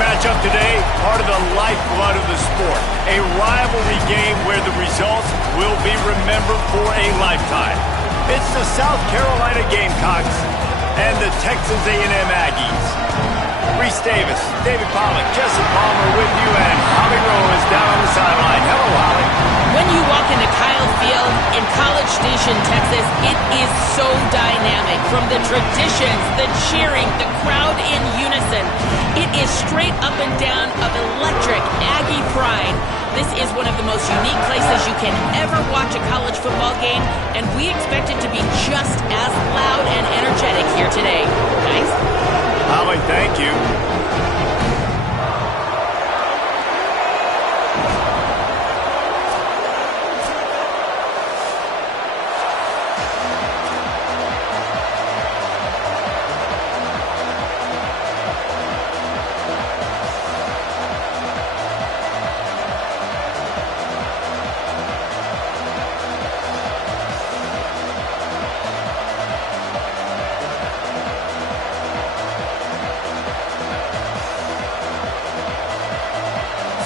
matchup today, part of the lifeblood of the sport. A rivalry game where the results will be remembered for a lifetime. It's the South Carolina Gamecocks and the Texas A&M Aggies. Reese Davis, David Pollack, Jesse Palmer with you, and Holly Rowe is down on the sideline. Hello, Holly. When you walk into Kyle Field in College Station, Texas, it is so dynamic. From the traditions, the cheering, the crowd in unison. It is straight up and down of electric Aggie pride. This is one of the most unique places you can ever watch a college football game, and we expect it to be just as loud and energetic here today. Guys? Holly, thank you.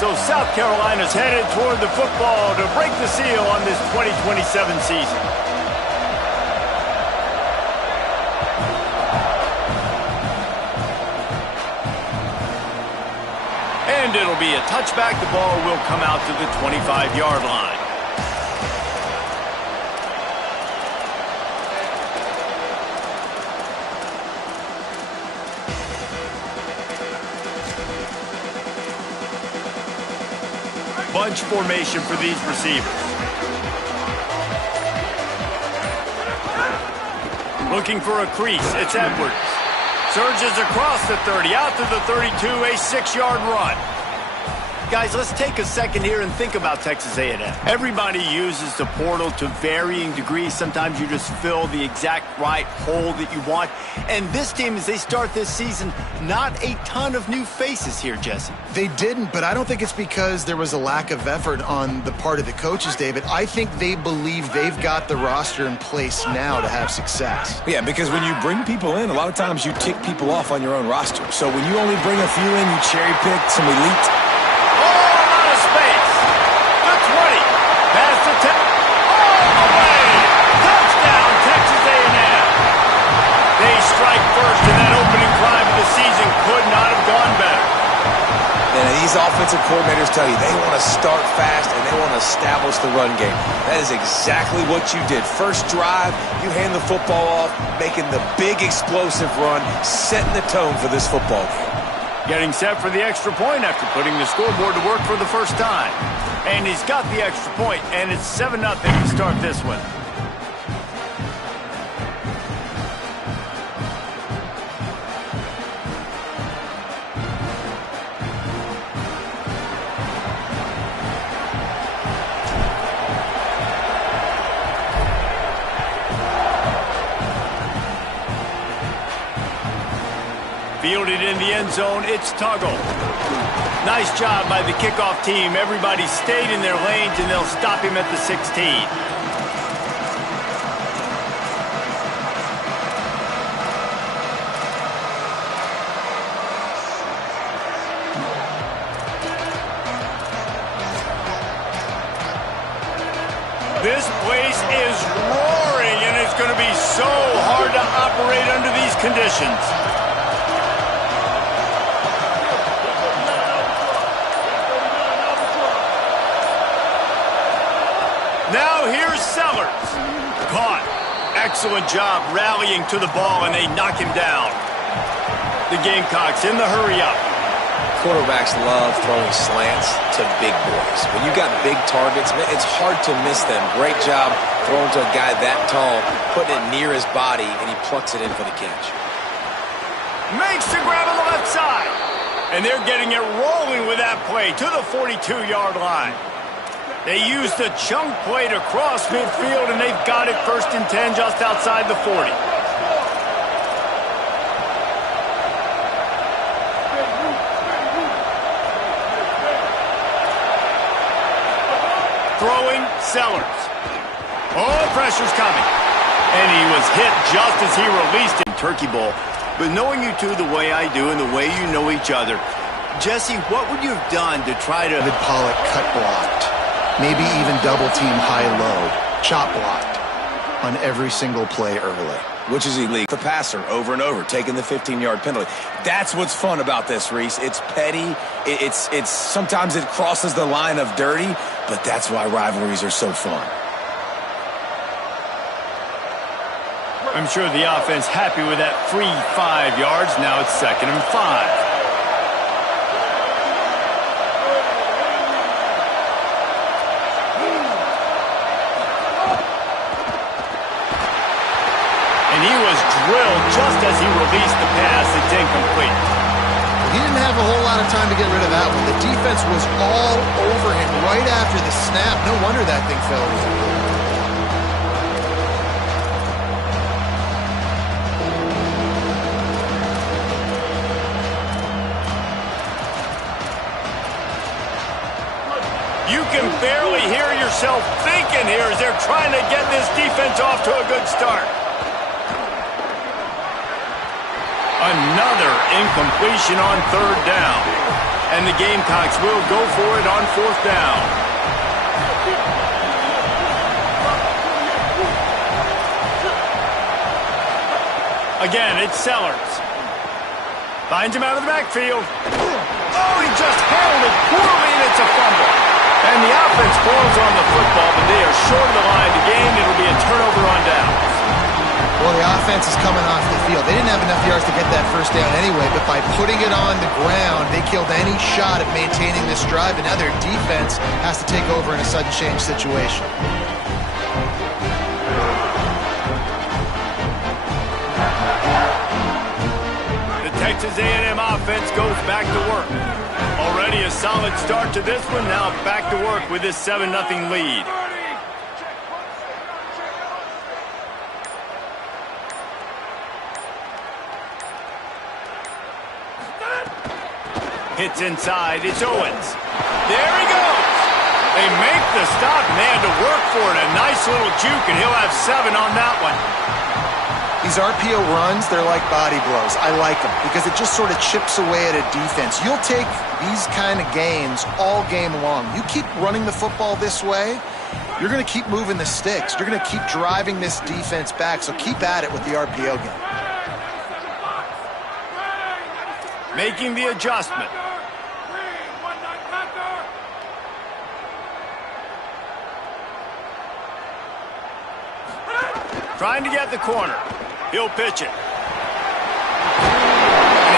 So South Carolina's headed toward the football to break the seal on this 2027 season. And it'll be a touchback. The ball will come out to the 25-yard line. Bunch formation for these receivers. Looking for a crease, it's Edwards. Surges across the 30, out to the 32, a 6-yard run. Guys, let's take a second here and think about Texas A&M. Everybody uses the portal to varying degrees. Sometimes you just fill the exact right hole that you want. And this team, as they start this season, not a ton of new faces here, Jesse. They didn't, but I don't think it's because there was a lack of effort on the part of the coaches, David. I think they believe they've got the roster in place now to have success. Yeah, because when you bring people in, a lot of times you tick people off on your own roster. So when you only bring a few in, you cherry-pick some elite. Pass to all the way. Touchdown, Texas A&M. They strike first, and that opening drive of the season could not have gone better. And these offensive coordinators tell you they want to start fast and they want to establish the run game. That is exactly what you did. First drive, you hand the football off, making the big explosive run, setting the tone for this football game. Getting set for the extra point after putting the scoreboard to work for the first time. And he's got the extra point, and it's 7-0 to start this one. Fielded in the end zone, it's Tuggle. Nice job by the kickoff team. Everybody stayed in their lanes, and they'll stop him at the 16. This place is roaring, and it's going to be so hard to operate under these conditions. Now here's Sellers. Caught. Excellent job rallying to the ball, and they knock him down. The Gamecocks in the hurry-up. Quarterbacks love throwing slants to big boys. When you got big targets, it's hard to miss them. Great job throwing to a guy that tall, putting it near his body, and he plucks it in for the catch. Makes the grab on the left side. And they're getting it rolling with that play to the 42-yard line. They used a chunk play to cross midfield, and they've got it 1st and 10 just outside the 40. Throwing, Sellers. Oh, pressure's coming. And he was hit just as he released it. Turkey Bowl. But knowing you two the way I do and the way you know each other, Jesse, what would you have done to try to... David Pollock cut blocked. Maybe even double team high-low. Chop blocked on every single play early. Which is elite. The passer over and over, taking the 15-yard penalty. That's what's fun about this, Reese. It's petty. It's sometimes it crosses the line of dirty, but that's why rivalries are so fun. I'm sure the offense happy with that free 5 yards. Now it's 2nd and 5. He was drilled just as he released the pass. It's incomplete. He didn't have a whole lot of time to get rid of that one. The defense was all over him right after the snap. No wonder that thing fell to the floor. You can barely hear yourself thinking here as they're trying to get this defense off to a good start. Another incompletion on 3rd down. And the Gamecocks will go for it on 4th down. Again, it's Sellers. Finds him out of the backfield. Oh, he just handled it poorly, and it's a fumble. And the offense blows on the football, but they are short of the line to gain. It'll be a turnover on downs. Well, the offense is coming off the field. They didn't have enough yards to get that 1st down anyway, but by putting it on the ground, they killed any shot at maintaining this drive, and now their defense has to take over in a sudden change situation. The Texas A&M offense goes back to work. Already a solid start to this one, now back to work with this 7-0 lead. Hits inside, it's Owens. There he goes. They make the stop, and they had to work for it. A nice little juke, and he'll have 7 on that one. These RPO runs, they're like body blows. I like them because it just sort of chips away at a defense. You'll take these kind of games all game long. You keep running the football this way, you're going to keep moving the sticks. You're going to keep driving this defense back, so keep at it with the RPO game. Making the adjustment. Trying to get the corner. He'll pitch it. And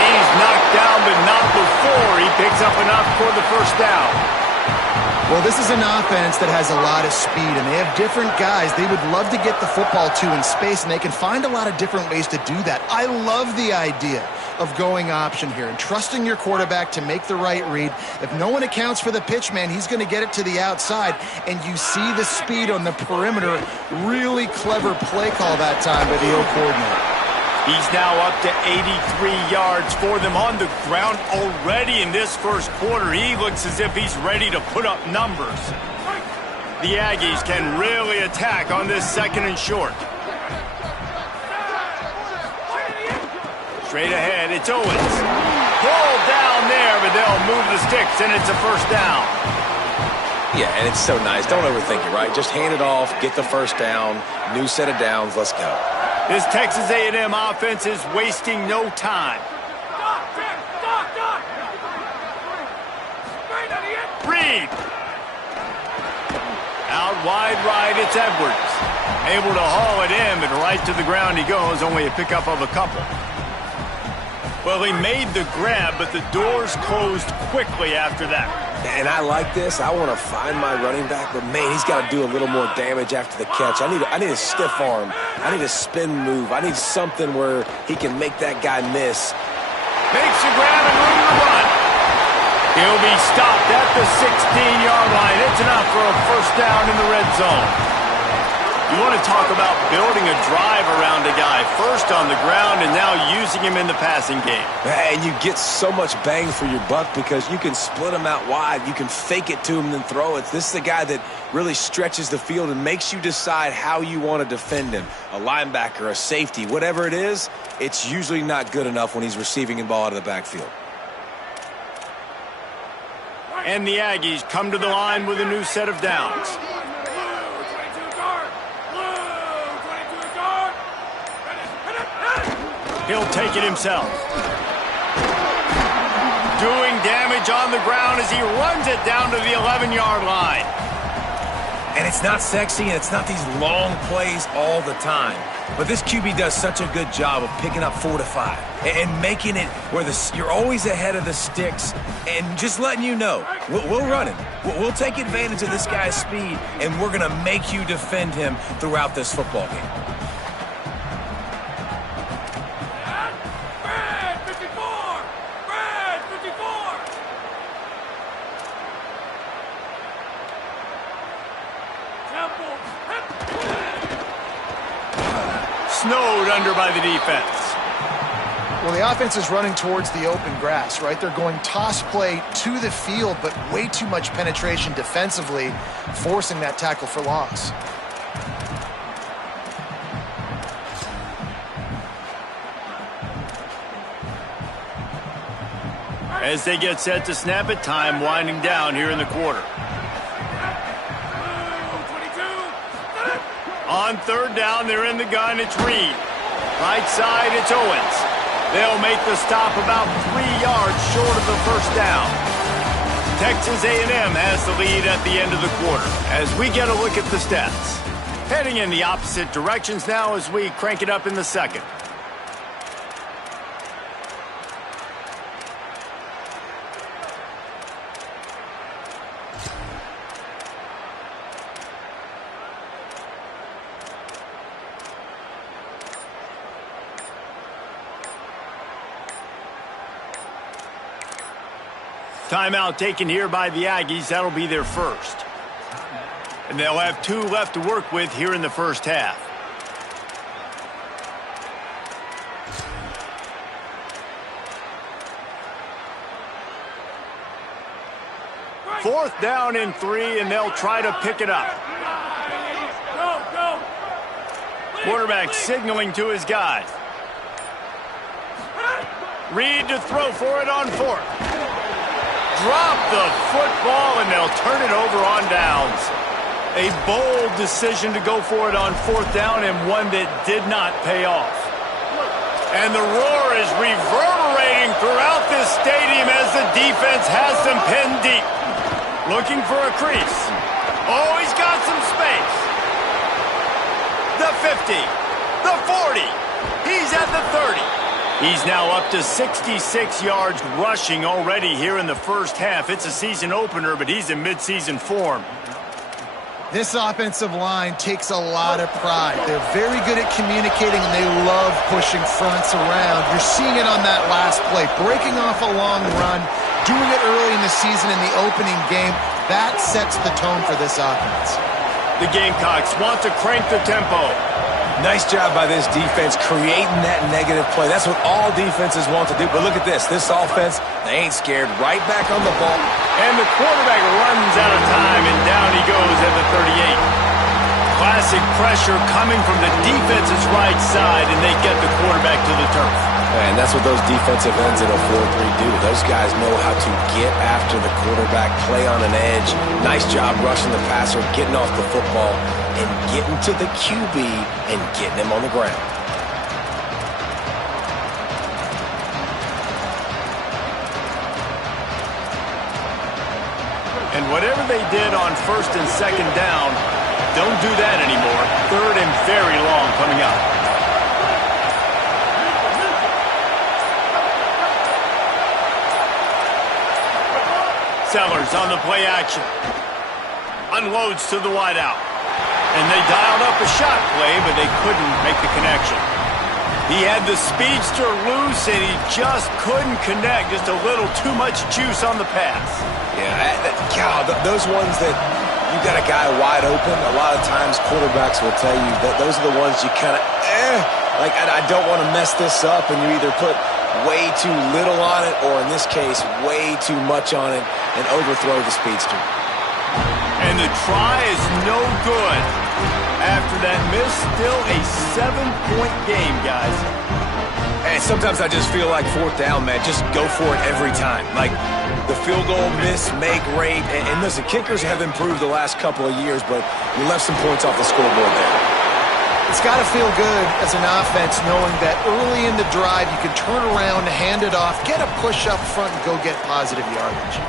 he's knocked down, but not before he picks up enough for the 1st down. Well, this is an offense that has a lot of speed, and they have different guys they would love to get the football to in space, and they can find a lot of different ways to do that. I love the idea of going option here and trusting your quarterback to make the right read. If no one accounts for the pitch, man, he's going to get it to the outside, and you see the speed on the perimeter. Really clever play call that time by the O coordinator. He's now up to 83 yards for them on the ground already in this 1st quarter. He looks as if he's ready to put up numbers. The Aggies can really attack on this 2nd and short. Straight ahead, it's Owens. Pulled down there, but they'll move the sticks, and it's a 1st down. Yeah, and it's so nice. Don't overthink it, right? Just hand it off, get the 1st down, new set of downs, let's go. This Texas A&M offense is wasting no time. Reed. Out wide right, it's Edwards. Able to haul it in, but right to the ground he goes, only a pickup of a couple. Well, he made the grab, but the doors closed quickly after that. And I like this. I want to find my running back, but man, he's got to do a little more damage after the catch. I need a stiff arm. I need a spin move. I need something where he can make that guy miss. Makes the grab and room to run. He'll be stopped at the 16-yard line. It's enough for a 1st down in the red zone. You want to talk about building a drive around a guy, first on the ground and now using him in the passing game. And you get so much bang for your buck because you can split him out wide. You can fake it to him and then throw it. This is a guy that really stretches the field and makes you decide how you want to defend him. A linebacker, a safety, whatever it is, it's usually not good enough when he's receiving the ball out of the backfield. And the Aggies come to the line with a new set of downs. He'll take it himself. Doing damage on the ground as he runs it down to the 11-yard line. And it's not sexy, and it's not these long plays all the time. But this QB does such a good job of picking up 4 to 5 and making it where you're always ahead of the sticks and just letting you know, we'll run him. We'll take advantage of this guy's speed, and we're going to make you defend him throughout this football game. Snowed under by the defense. Well, the offense is running towards the open grass, right? They're going toss play to the field, but way too much penetration defensively, forcing that tackle for loss. As they get set to snap it, time winding down here in the quarter. On third down, they're in the gun. It's Reed. Right side, it's Owens. They'll make the stop about 3 yards short of the first down. Texas A&M has the lead at the end of the quarter as we get a look at the stats. Heading in the opposite directions now as we crank it up in the second. Timeout taken here by the Aggies. That'll be their first. And they'll have 2 left to work with here in the first half. Fourth down and 3, and they'll try to pick it up. Quarterback signaling to his guys. Reed to throw for it on 4th. Drop the football, and they'll turn it over on downs. A bold decision to go for it on 4th down, and one that did not pay off. And the roar is reverberating throughout this stadium as the defense has them pinned deep. Looking for a crease. Oh, he's got some space. The 50, the 40, he's at the 30. He's now up to 66 yards rushing already here in the first half. It's a season opener, but he's in midseason form. This offensive line takes a lot of pride. They're very good at communicating, and they love pushing fronts around. You're seeing it on that last play, breaking off a long run, doing it early in the season in the opening game. That sets the tone for this offense. The Gamecocks want to crank the tempo. Nice job by this defense creating that negative play. That's what all defenses want to do. But look at this. This offense, they ain't scared. Right back on the ball. And the quarterback runs out of time, and down he goes at the 38. Classic pressure coming from the defense's right side, and they get the quarterback to the turf. And that's what those defensive ends in a 4-3 do. Those guys know how to get after the quarterback, play on an edge. Nice job rushing the passer, getting off the football, and getting to the QB and getting him on the ground. And whatever they did on 1st and 2nd down, don't do that anymore. 3rd and very long coming up. Sellers on the play action. Unloads to the wideout. And they dialed up a shot play, but they couldn't make the connection. He had the speedster loose, and he just couldn't connect. Just a little too much juice on the pass. Yeah, those ones that you got a guy wide open, a lot of times quarterbacks will tell you that those are the ones you kind of, like, I don't want to mess this up, and you either put way too little on it, or in this case, way too much on it, and overthrow the speedster. And the try is no good. After that miss, still a 7-point game, guys. And sometimes I just feel like fourth down, man, just go for it every time. Like the field goal miss, make rate. And listen, kickers have improved the last couple of years, but you left some points off the scoreboard there. It's got to feel good as an offense knowing that early in the drive you can turn around, hand it off, get a push up front, and go get positive yardage.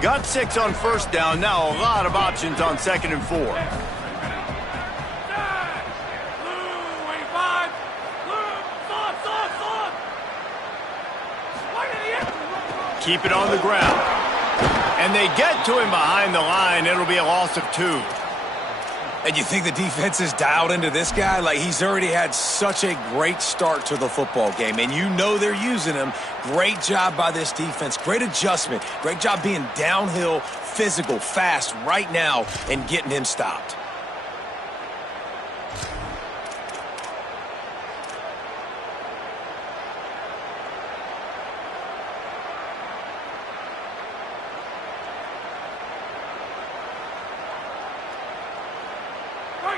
Got 6 on first down. Now a lot of options on 2nd and 4. Keep it on the ground. And they get to him behind the line. It'll be a loss of 2. And you think the defense is dialed into this guy? Like, he's already had such a great start to the football game, and you know they're using him. Great job by this defense. Great adjustment. Great job being downhill, physical, fast right now and getting him stopped.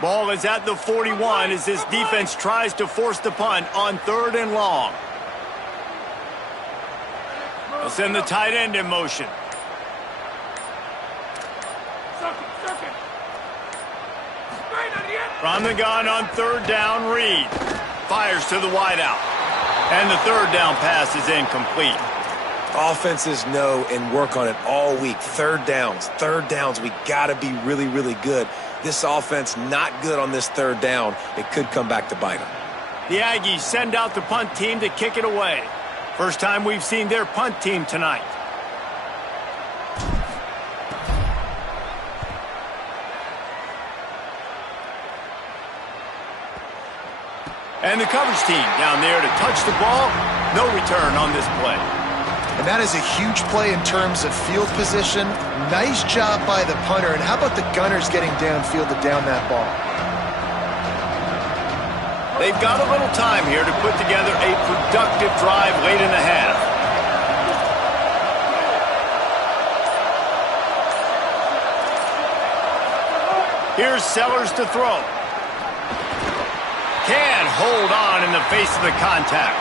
Ball is at the 41 as this defense tries to force the punt on 3rd and long. They'll send the tight end in motion. From the gun on 3rd down, Reed fires to the wideout. And the 3rd down pass is incomplete. Offenses know and work on it all week. 3rd downs. We got to be really, really good. This offense not good on this 3rd down. It could come back to bite them. The Aggies send out the punt team to kick it away. First time we've seen their punt team tonight. And the coverage team down there to touch the ball. No return on this play. And that is a huge play in terms of field position. Nice job by the punter. And how about the gunners getting downfield to down that ball? They've got a little time here to put together a productive drive late in the half. Here's Sellers to throw. Can't hold on in the face of the contact.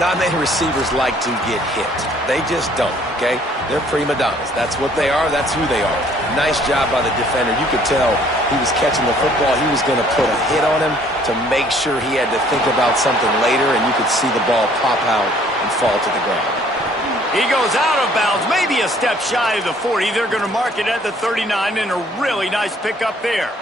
Not many receivers like to get hit. They just don't, okay? They're prima donnas. That's what they are. That's who they are. Nice job by the defender. You could tell he was catching the football. He was going to put a hit on him to make sure he had to think about something later, and you could see the ball pop out and fall to the ground. He goes out of bounds, maybe a step shy of the 40. They're going to mark it at the 39, and a really nice pickup there.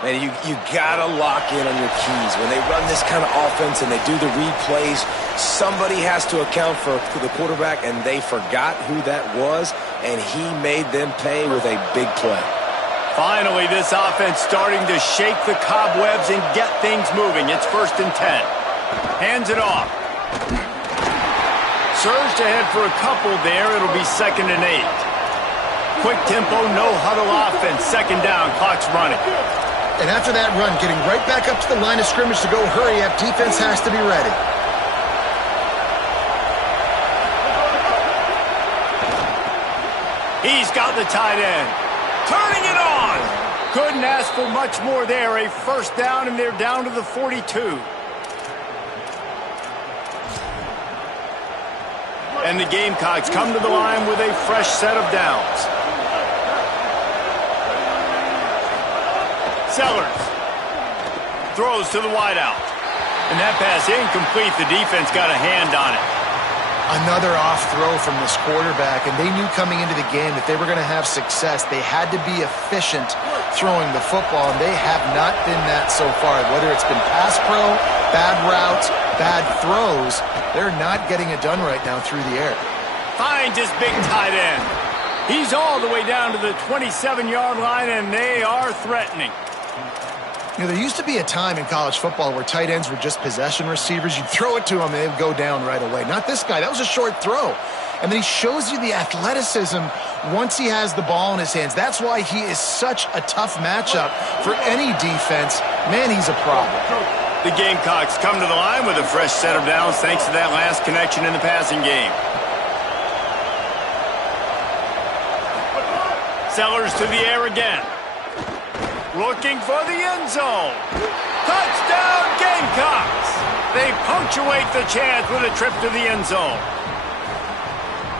Man, you got to lock in on your keys. When they run this kind of offense and they do the replays, somebody has to account for the quarterback, and they forgot who that was, and he made them pay with a big play. Finally, this offense starting to shake the cobwebs and get things moving. It's 1st and 10. Hands it off. Surged ahead for a couple there. It'll be 2nd and 8. Quick tempo, no huddle offense. 2nd down, clock's running. And after that run, getting right back up to the line of scrimmage to go hurry up, defense has to be ready. He's got the tight end. Turning it on. Couldn't ask for much more there. A 1st down, and they're down to the 42. And the Gamecocks come to the line with a fresh set of downs. Sellers throws to the wideout. And that pass incomplete. The defense got a hand on it. Another off throw from this quarterback, and they knew coming into the game that they were going to have success. They had to be efficient throwing the football, and they have not been that so far. Whether it's been pass pro, bad routes, bad throws, they're not getting it done right now through the air. Finds his big tight end. He's all the way down to the 27-yard line, and they are threatening. You know, there used to be a time in college football where tight ends were just possession receivers. You'd throw it to them, and they'd go down right away. Not this guy. That was a short throw. And then he shows you the athleticism once he has the ball in his hands. That's why he is such a tough matchup for any defense. Man, he's a problem. The Gamecocks come to the line with a fresh set of downs thanks to that last connection in the passing game. Sellers to the air again. Looking for the end zone. Touchdown, Gamecocks! They punctuate the chance with a trip to the end zone.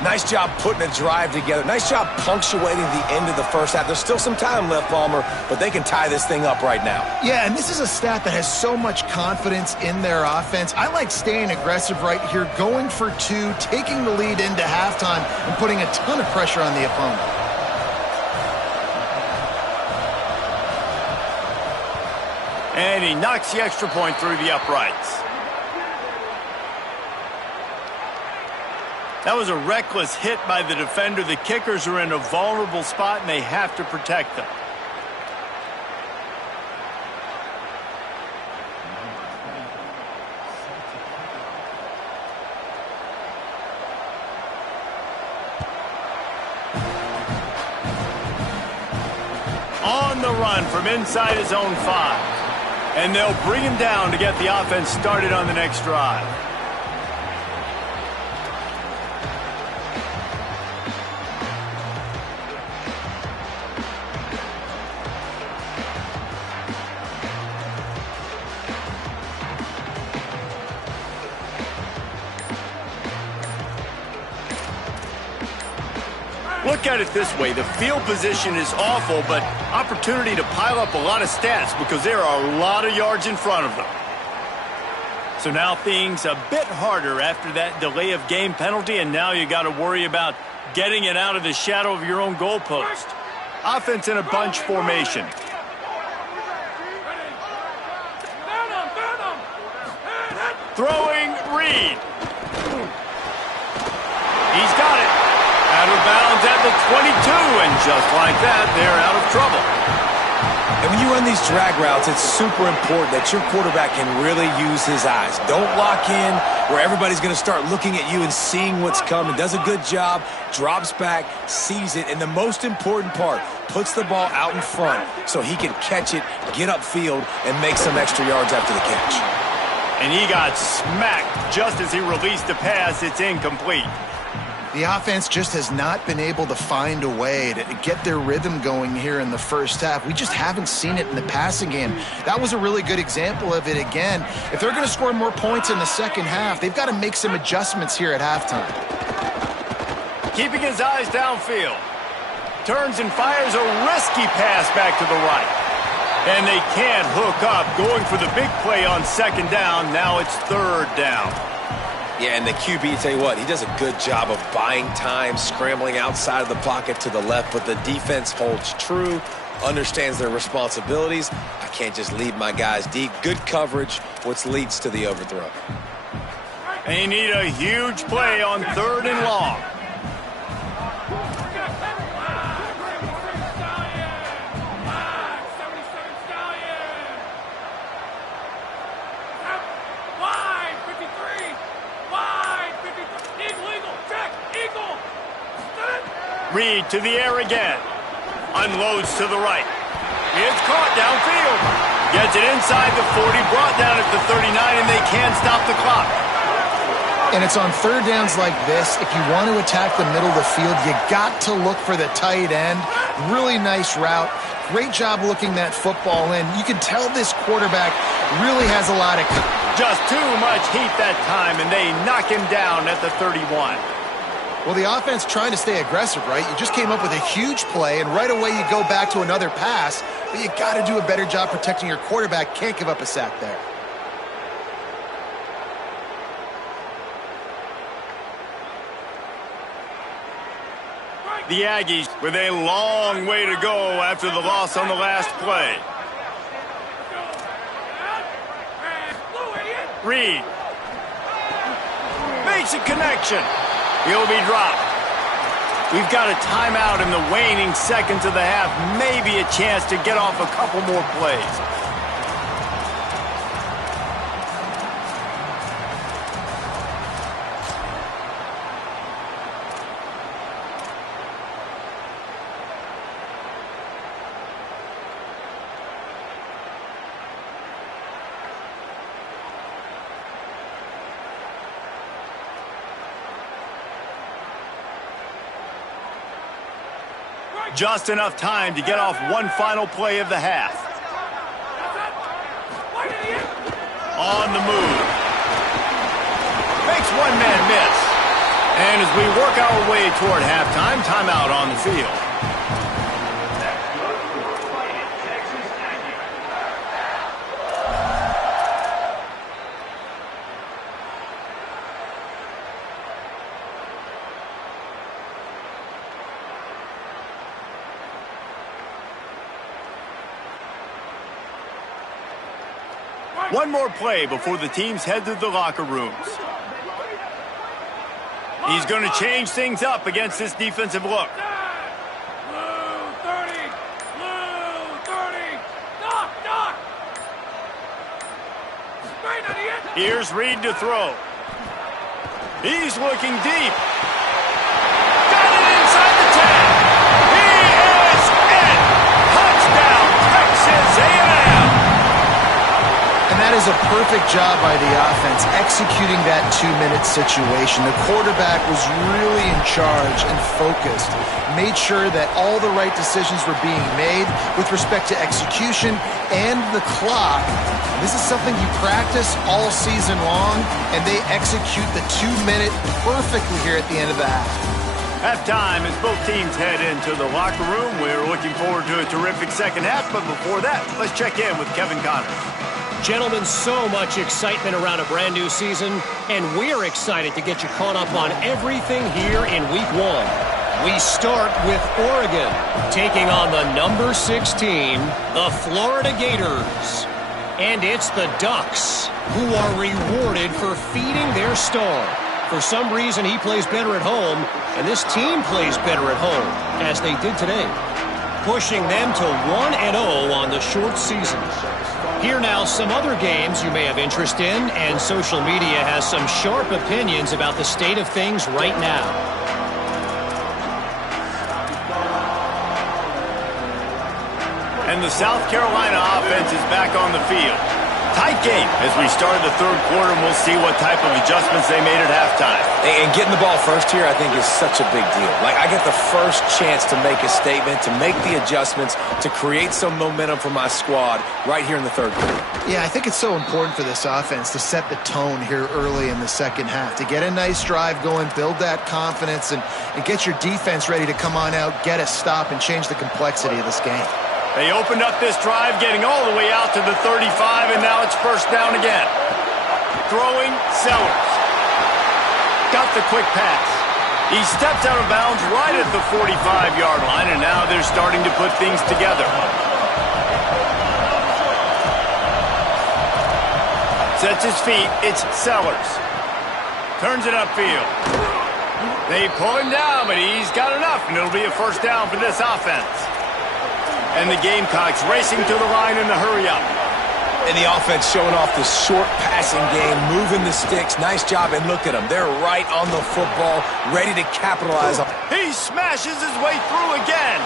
Nice job putting a drive together. Nice job punctuating the end of the first half. There's still some time left, Palmer, but they can tie this thing up right now. Yeah, and this is a stat that has so much confidence in their offense. I like staying aggressive right here, going for two, taking the lead into halftime, and putting a ton of pressure on the opponent. And he knocks the extra point through the uprights. That was a reckless hit by the defender. The kickers are in a vulnerable spot, and they have to protect them. On the run from inside his own 5. And they'll bring him down to get the offense started on the next drive. Look at it this way. The field position is awful, but opportunity to pile up a lot of stats because there are a lot of yards in front of them. So now things a bit harder after that delay of game penalty, and now you got to worry about getting it out of the shadow of your own goalpost. Offense in a bunch formation. Throwing Reed. He's got it. Out of bounds at the 22, and just like that, they're out of trouble. And when you run these drag routes, it's super important that your quarterback can really use his eyes. Don't lock in where everybody's going to start looking at you and seeing what's coming. Does a good job, drops back, sees it, and the most important part, puts the ball out in front so he can catch it, get upfield, and make some extra yards after the catch. And he got smacked just as he released the pass. It's incomplete. The offense just has not been able to find a way to get their rhythm going here in the first half. We just haven't seen it in the passing game. That was a really good example of it again. If they're going to score more points in the second half, they've got to make some adjustments here at halftime. Keeping his eyes downfield. Turns and fires a risky pass back to the right. And they can't hook up, going for the big play on second down. Now it's third down. Yeah, and the QB, tell you what, he does a good job of buying time, scrambling outside of the pocket to the left, but the defense holds true, understands their responsibilities. I can't just leave my guys deep. Good coverage, which leads to the overthrow. They need a huge play on third and long. Reed to the air again. Unloads to the right. It's caught downfield. Gets it inside the 40, brought down at the 39, and they can't stop the clock. And it's on third downs like this. If you want to attack the middle of the field, you got to look for the tight end. Really nice route. Great job looking that football in. You can tell this quarterback really has a lot of... Just too much heat that time, and they knock him down at the 31. Well, the offense trying to stay aggressive, right? You just came up with a huge play, and right away you go back to another pass, but you got to do a better job protecting your quarterback. Can't give up a sack there. The Aggies with a long way to go after the loss on the last play. Reed makes a connection. He'll be dropped. We've got a timeout in the waning seconds of the half. Maybe a chance to get off a couple more plays. Just enough time to get off one final play of the half. On the move. Makes one man miss. And as we work our way toward halftime, timeout on the field. One more play before the teams head to the locker rooms. He's going to change things up against this defensive look. Here's Reed to throw. He's looking deep. Got it inside the 10. He is in. Touchdown, Texas A&M. And that is a perfect job by the offense, executing that 2-minute situation. The quarterback was really in charge and focused, made sure that all the right decisions were being made with respect to execution and the clock. This is something you practice all season long, and they execute the 2-minute perfectly here at the end of the half. Halftime as both teams head into the locker room. We're looking forward to a terrific second half, but before that, let's check in with Kevin Connors. Gentlemen, so much excitement around a brand new season, and we're excited to get you caught up on everything here in Week 1. We start with Oregon, taking on the number 6 team, the Florida Gators. And it's the Ducks who are rewarded for feeding their star. For some reason, he plays better at home, and this team plays better at home, as they did today, pushing them to 1-0 on the short season. Here now, some other games you may have interest in, and social media has some sharp opinions about the state of things right now. And the South Carolina offense is back on the field. Tight game as we start the third quarter, and we'll see what type of adjustments they made at halftime. And getting the ball first here, I think, is such a big deal. Like, I get the first chance to make a statement, to make the adjustments, to create some momentum for my squad right here in the third quarter. Yeah, I think it's so important for this offense to set the tone here early in the second half, to get a nice drive going, build that confidence, and get your defense ready to come on out, get a stop, and change the complexity of this game. They opened up this drive, getting all the way out to the 35, and now it's first down again. Throwing, Sellers. Got the quick pass. He steps out of bounds right at the 45-yard line, and now they're starting to put things together. Sets his feet, it's Sellers. Turns it upfield. They pull him down, but he's got enough, and it'll be a first down for this offense. And the Gamecocks racing to the line in the hurry-up. And the offense showing off the short passing game, moving the sticks. Nice job, and look at them. They're right on the football, ready to capitalize on. He smashes his way through again.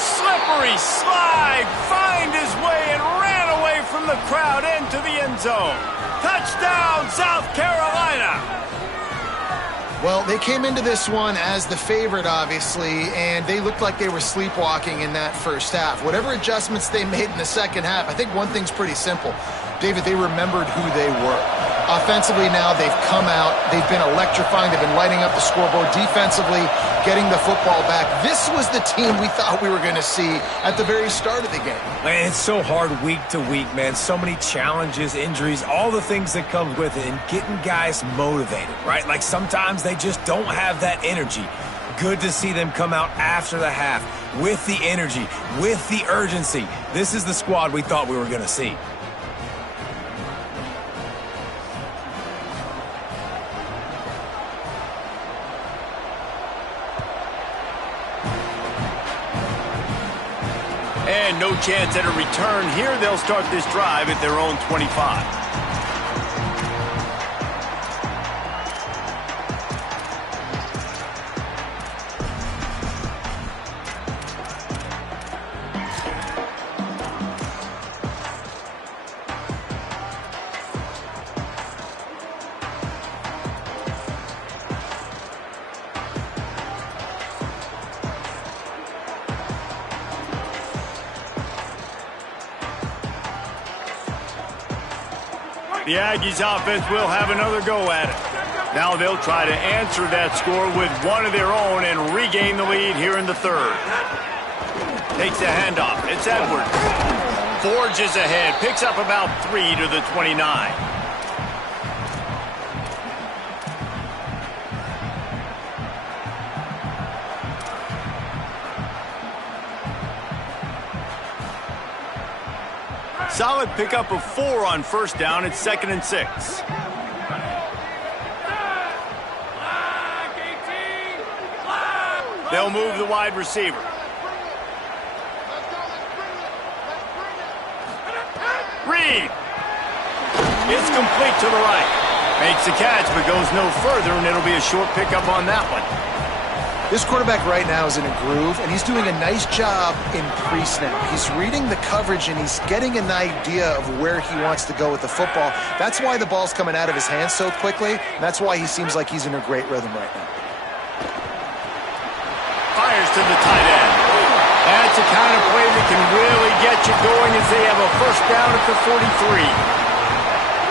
Slippery slide, find his way and ran away from the crowd into the end zone. Touchdown, South Carolina. Well, they came into this one as the favorite, obviously, and they looked like they were sleepwalking in that first half. Whatever adjustments they made in the second half, I think one thing's pretty simple. David, they remembered who they were. Offensively now, they've come out. They've been electrifying. They've been lighting up the scoreboard. Defensively, getting the football back. This was the team we thought we were going to see at the very start of the game. Man, it's so hard week to week, man. So many challenges, injuries, all the things that come with it, and getting guys motivated, right? Like sometimes they just don't have that energy. Good to see them come out after the half with the energy, with the urgency. This is the squad we thought we were going to see. And no chance at a return here. They'll start this drive at their own 25. The Aggies offense will have another go at it. Now they'll try to answer that score with one of their own and regain the lead here in the third. Takes the handoff. It's Edwards. Forges ahead. Picks up about 3 to the 29. Solid pickup of 4 on first down. It's 2nd and 6. They'll move the wide receiver. Reed. It's complete to the right. Makes the catch, but goes no further, and it'll be a short pickup on that one. This quarterback right now is in a groove, and he's doing a nice job in pre-snap. He's reading the coverage, and he's getting an idea of where he wants to go with the football. That's why the ball's coming out of his hands so quickly, and that's why he seems like he's in a great rhythm right now. Fires to the tight end. That's the kind of play that can really get you going as they have a first down at the 43.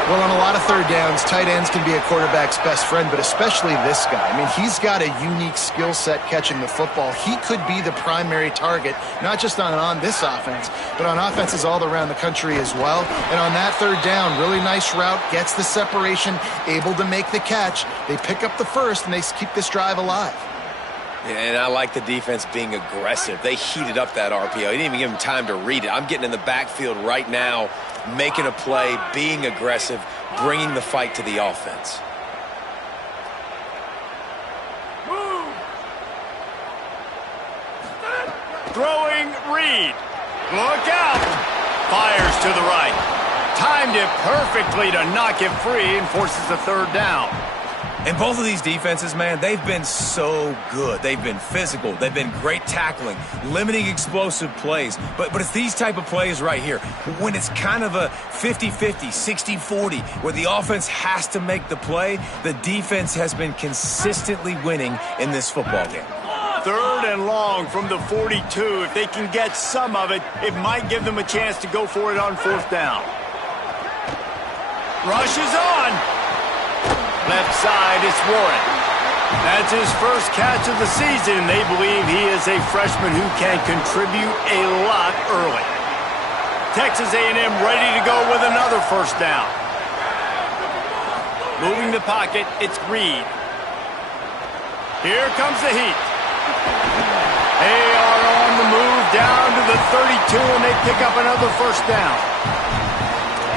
Well, on a lot of third downs, tight ends can be a quarterback's best friend, but especially this guy. I mean, he's got a unique skill set catching the football. He could be the primary target, not just on this offense, but on offenses all around the country as well. And on that third down, really nice route, gets the separation, able to make the catch. They pick up the first, and they keep this drive alive. Yeah, and I like the defense being aggressive. They heated up that RPO. He didn't even give him time to read it. I'm getting in the backfield right now, making a play, being aggressive, bringing the fight to the offense. Throwing Reed. Look out. Fires to the right. Timed it perfectly to knock it free and forces a third down. And both of these defenses, man, they've been so good. They've been physical. They've been great tackling, limiting explosive plays. But it's these type of plays right here when it's kind of a 50-50, 60-40, where the offense has to make the play. The defense has been consistently winning in this football game. 3rd and long from the 42. If they can get some of it, it might give them a chance to go for it on 4th down. Rushes on. Left side, it's Warren. That's his first catch of the season. They believe he is a freshman who can contribute a lot early. Texas A&M ready to go with another first down. Moving the pocket, it's Reed. Here comes the heat. They are on the move down to the 32, and they pick up another first down.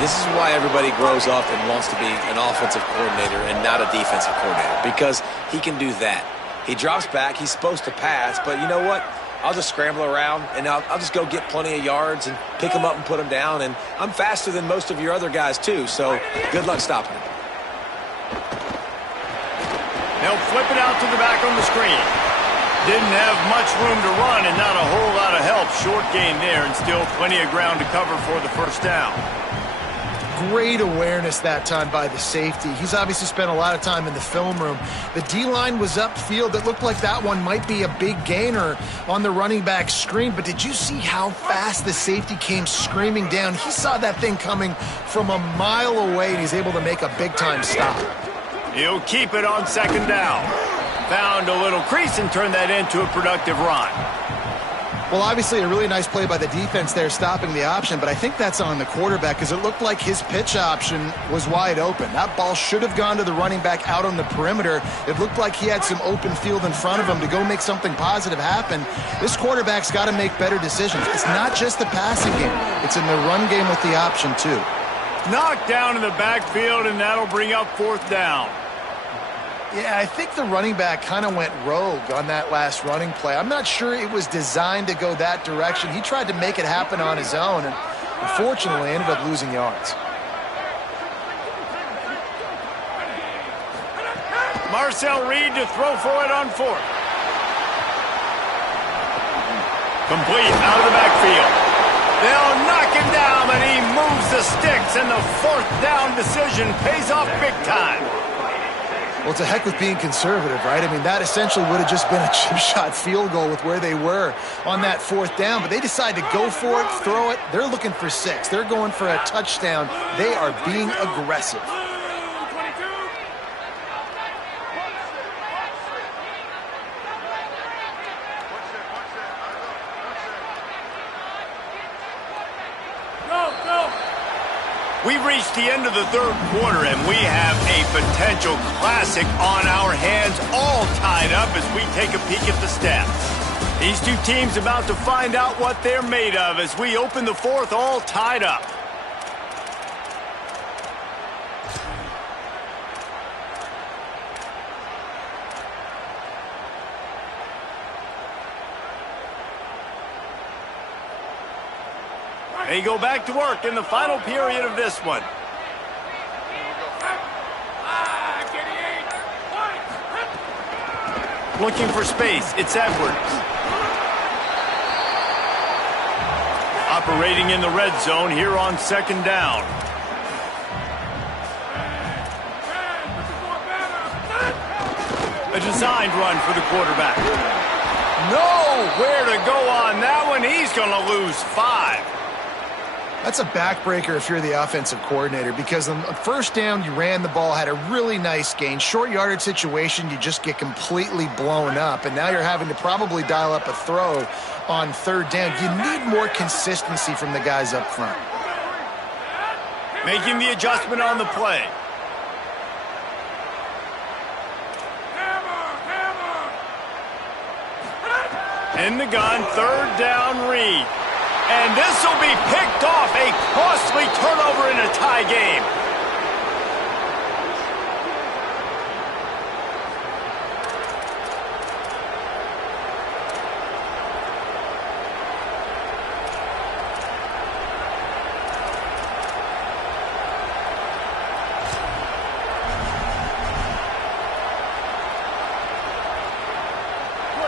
This is why everybody grows up and wants to be an offensive coordinator and not a defensive coordinator, because he can do that. He drops back. He's supposed to pass, but you know what? I'll just scramble around, and I'll just go get plenty of yards and pick them up and put them down, and I'm faster than most of your other guys, too, so good luck stopping him. They'll flip it out to the back on the screen. Didn't have much room to run and not a whole lot of help. Short gain there, and still plenty of ground to cover for the first down. Great awareness that time by the safety. He's obviously spent a lot of time in the film room. The D-line was upfield. It looked like that one might be a big gainer on the running back screen, but did you see how fast the safety came screaming down? He saw that thing coming from a mile away, and he's able to make a big-time stop. He'll keep it on 2nd down. Found a little crease and turned that into a productive run. Well, obviously a really nice play by the defense there, stopping the option, but I think that's on the quarterback because it looked like his pitch option was wide open. That ball should have gone to the running back out on the perimeter. It looked like he had some open field in front of him to go make something positive happen. This quarterback's got to make better decisions. It's not just the passing game. It's in the run game with the option, too. Knocked down in the backfield, and that'll bring up 4th down. Yeah, I think the running back kind of went rogue on that last running play. I'm not sure it was designed to go that direction. He tried to make it happen on his own, and unfortunately ended up losing yards. Marcel Reed to throw for it on 4th. Complete out of the backfield. They'll knock him down, but he moves the sticks, and the 4th down decision pays off big time. Well, to heck with being conservative, right? I mean, that essentially would have just been a chip shot field goal with where they were on that 4th down. But they decide to go for it, throw it. They're looking for 6. They're going for a touchdown. They are being aggressive. We've reached the end of the 3rd quarter, and we have a potential classic on our hands, all tied up as we take a peek at the stats. These two teams about to find out what they're made of as we open the 4th, all tied up. They go back to work in the final period of this one. Looking for space, it's Edwards. Operating in the red zone here on 2nd down. A designed run for the quarterback. Nowhere to go on that one. He's going to lose 5. That's a backbreaker if you're the offensive coordinator, because on 1st down, you ran the ball, had a really nice gain. Short yardage situation, you just get completely blown up, and now you're having to probably dial up a throw on 3rd down. You need more consistency from the guys up front. Making the adjustment on the play. In the gun, 3rd down read. And this will be picked off, a costly turnover in a tie game.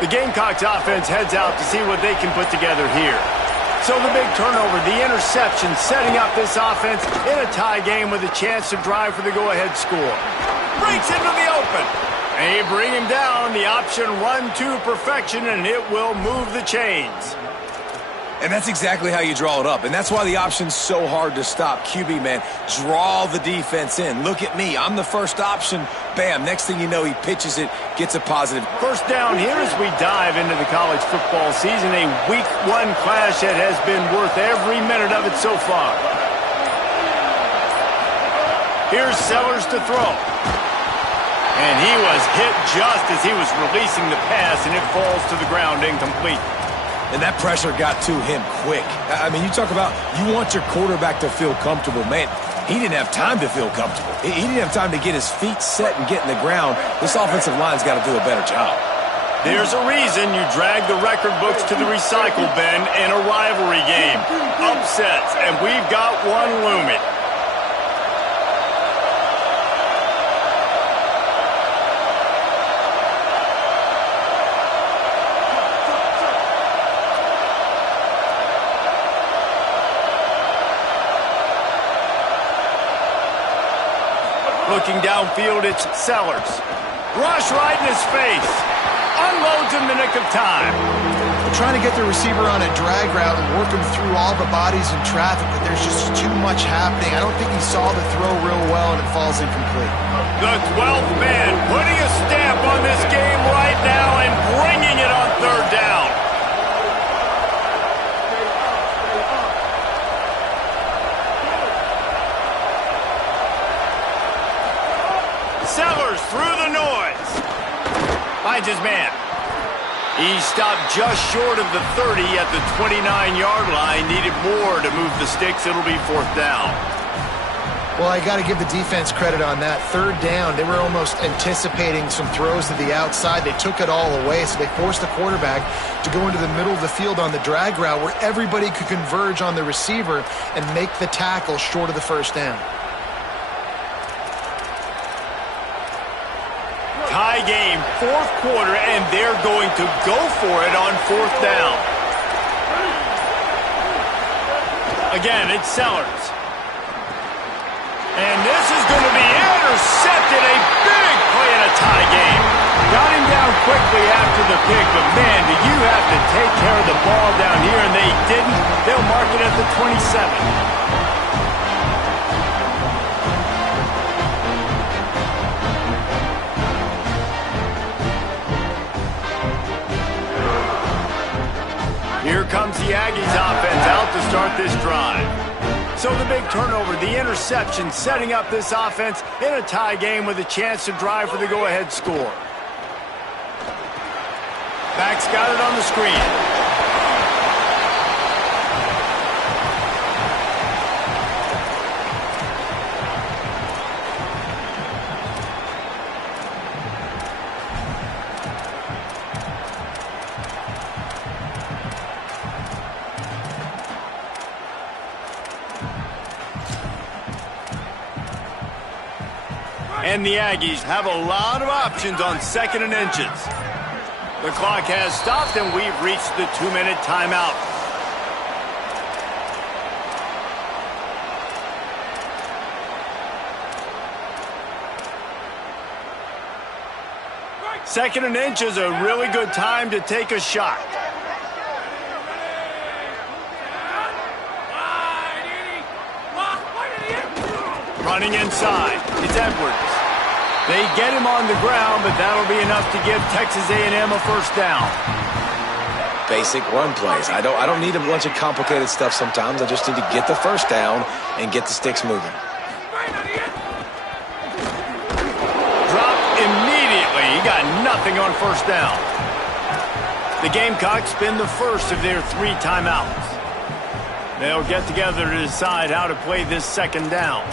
The Gamecocks offense heads out to see what they can put together here. So the big turnover, the interception, setting up this offense in a tie game with a chance to drive for the go-ahead score. Breaks into the open. They bring him down. The option run to perfection, and it will move the chains. And that's exactly how you draw it up. And that's why the option's so hard to stop. QB, man, draw the defense in. Look at me. I'm the first option. Bam. Next thing you know, he pitches it, gets a positive. 1st down here as we dive into the college football season. A week 1 clash that has been worth every minute of it so far. Here's Sellers to throw. And he was hit just as he was releasing the pass, and it falls to the ground incomplete. And that pressure got to him quick. I mean, you talk about you want your quarterback to feel comfortable. Man, he didn't have time to feel comfortable. He didn't have time to get his feet set and get in the ground. This offensive line's got to do a better job. There's a reason you drag the record books to the recycle bin in a rivalry game. Upsets, and we've got one looming. Looking downfield, it's Sellers. Rush right in his face. Unloads in the nick of time. They're trying to get the receiver on a drag route and work him through all the bodies in traffic, but there's just too much happening. I don't think he saw the throw real well, and it falls incomplete. The 12th man putting a stamp on this game right now and bringing it on 3rd down. Sellers through the noise. Finds his man. He stopped just short of the 30 at the 29-yard line. Needed more to move the sticks. It'll be 4th down. Well, I got to give the defense credit on that. 3rd down, they were almost anticipating some throws to the outside. They took it all away, so they forced the quarterback to go into the middle of the field on the drag route where everybody could converge on the receiver and make the tackle short of the 1st down. Tie game, 4th quarter, and they're going to go for it on 4th down. Again, it's Sellers. And this is going to be intercepted. A big play in a tie game. Got him down quickly after the pick, but man, do you have to take care of the ball down here, and they didn't. They'll mark it at the 27. Here comes the Aggies offense out to start this drive. So the big turnover, the interception, setting up this offense in a tie game with a chance to drive for the go-ahead score. Back's got it on the screen. And the Aggies have a lot of options on 2nd and inches. The clock has stopped, and we've reached the 2-minute timeout. Second and inch is a really good time to take a shot. Running inside, it's Edwards. They get him on the ground, but that'll be enough to give Texas A&M a first down. Basic run plays. I don't need a bunch of complicated stuff sometimes. I just need to get the first down and get the sticks moving. Drop immediately. He got nothing on first down. The Gamecocks spend the first of their 3 timeouts. They'll get together to decide how to play this second down.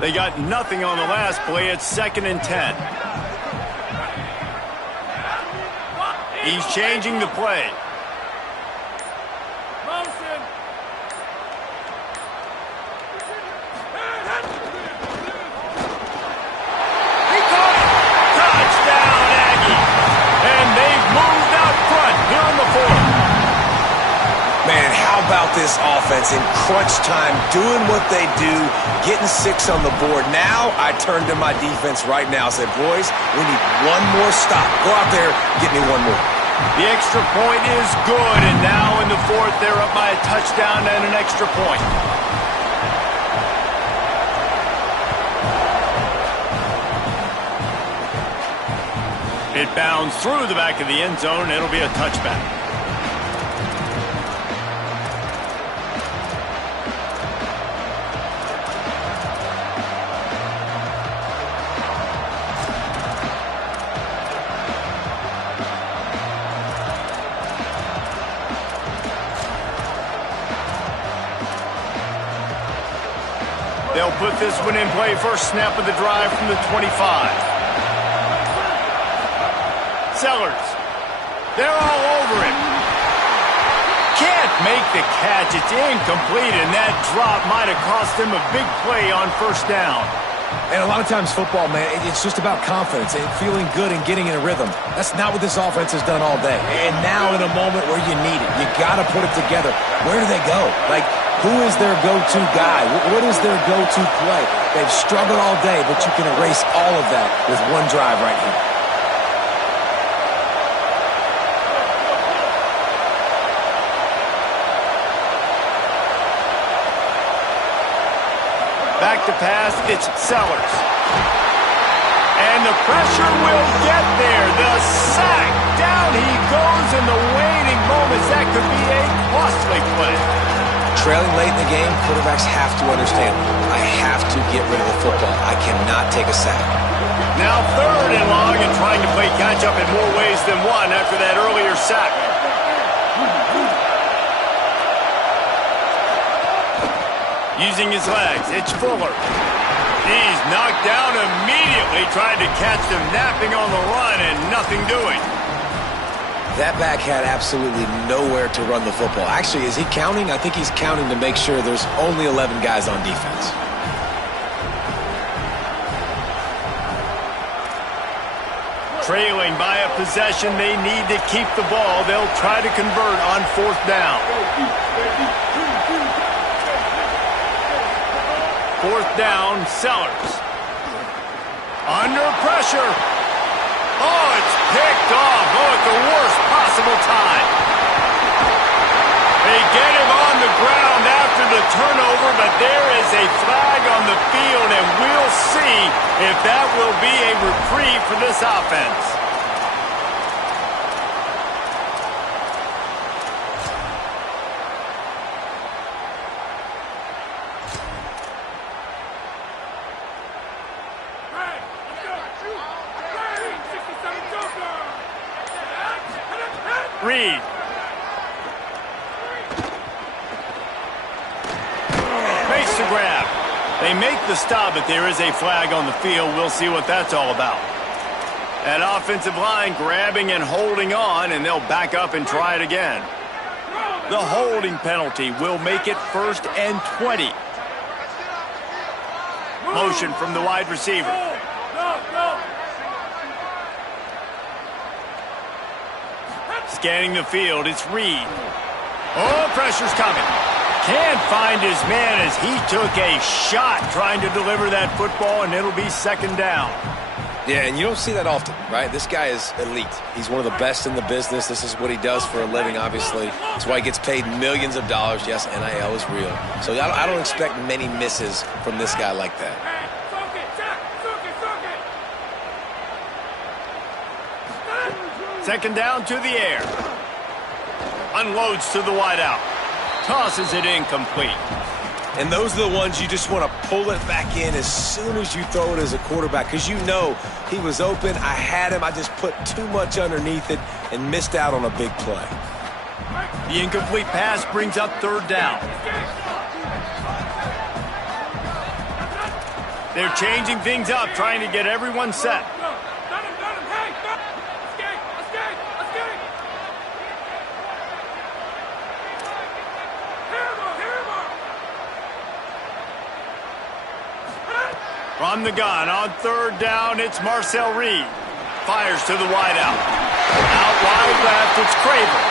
They got nothing on the last play. It's 2nd and 10. He's changing the play. Motion. He caught it. Touchdown, Aggie. And they've moved out front here on the 4th. Man, how about this offense in crunch time, doing what they do, getting 6 on the board. Now I turn to my defense right now and say, boys, we need one more stop. Go out there, get me one more. The extra point is good, and now in the 4th, they're up by a touchdown and an extra point. It bounds through the back of the end zone. It'll be a touchback. They'll put this one in play. First snap of the drive from the 25. Sellers. They're all over him. Can't make the catch. It's incomplete, and that drop might have cost him a big play on first down. And a lot of times football, man, it's just about confidence and feeling good and getting in a rhythm. That's not what this offense has done all day. And now in a moment where you need it, you got to put it together. Where do they go? Like, who is their go-to guy? What is their go-to play? They've struggled all day, but you can erase all of that with one drive right here. Back to pass, it's Sellers. And the pressure will get there. The sack. Down he goes in the waning moments. That could be a costly play. Trailing late in the game, quarterbacks have to understand, I have to get rid of the football. I cannot take a sack. Now 3rd and long, and trying to play catch-up in more ways than one after that earlier sack. Using his legs, it's Fuller. He's knocked down immediately, trying to catch them napping on the run and nothing doing. That back had absolutely nowhere to run the football. Actually, is he counting? I think he's counting to make sure there's only 11 guys on defense. Trailing by a possession, they need to keep the ball. They'll try to convert on 4th down. 4th down, Sellers. Under pressure. Oh, it's picked off. Oh, at the worst possible time. They get him on the ground after the turnover, but there is a flag on the field, and we'll see if that will be a reprieve for this offense. Reed. Makes the grab. They make the stop, but there is a flag on the field. We'll see what that's all about. That offensive line grabbing and holding on, and they'll back up and try it again. The holding penalty will make it 1st and 20. Motion from the wide receiver. Scanning the field, it's Reed. Oh, pressure's coming. Can't find his man as he took a shot trying to deliver that football, and it'll be 2nd down. Yeah, and you don't see that often, right? This guy is elite. He's one of the best in the business. This is what he does for a living, obviously. That's why he gets paid millions of dollars. Yes, NIL is real. So I don't expect many misses from this guy like that. 2nd down to the air. Unloads to the wideout. Tosses it incomplete. And those are the ones you just want to pull it back in as soon as you throw it as a quarterback, because you know he was open. I had him. I just put too much underneath it and missed out on a big play. The incomplete pass brings up 3rd down. They're changing things up, trying to get everyone set. From the gun on 3rd down, it's Marcel Reed. Fires to the wideout. Out wide left, it's Craver.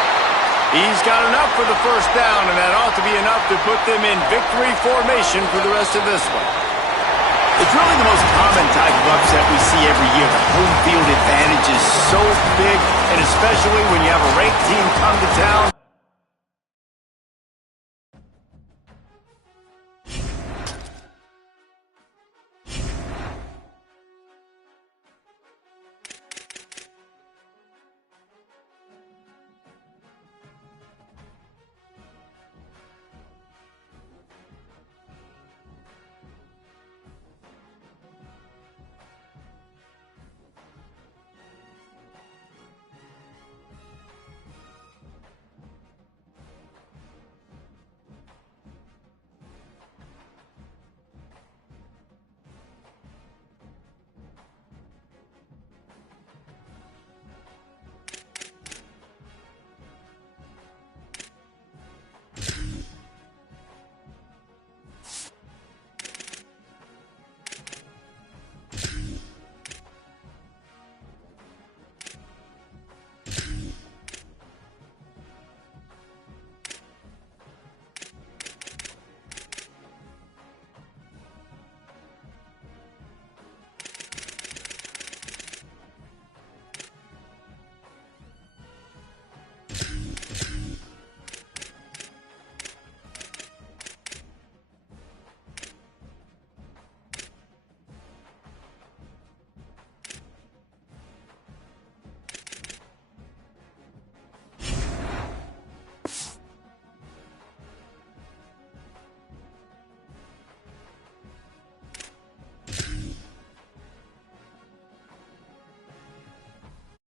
He's got enough for the 1st down, and that ought to be enough to put them in victory formation for the rest of this one. It's really the most common type of upset we see every year. The home field advantage is so big, and especially when you have a ranked team come to town.